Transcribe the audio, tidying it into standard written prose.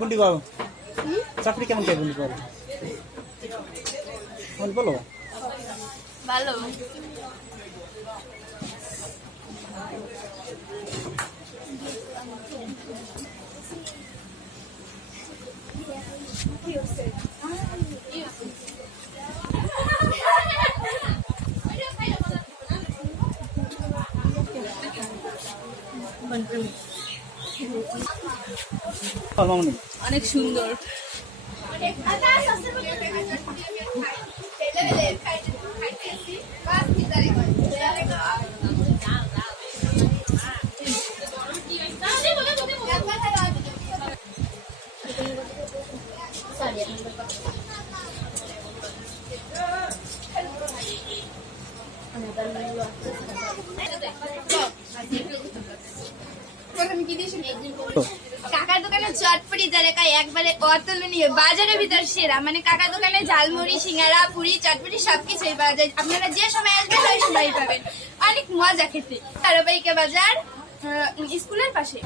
বুন্ডি বাবু চাকরি কেমন চাই বুন্ডি বাবু বলো ভালো অনেক সুন্দর কাকার দোকানে চটপটি জারেকা একবারে অতুলনীয়, বাজারের ভিতর সেরা। মানে কাকার দোকানে ঝালমুড়ি, সিঙ্গারা, পুরি, চটপটি সবকিছুই পাওয়া যায়। আপনারা যে সময় আসবেন ওই সময় পাবেন। অনেক মজা খেতে। ধারাবাহিকা বাজার স্কুলের পাশে।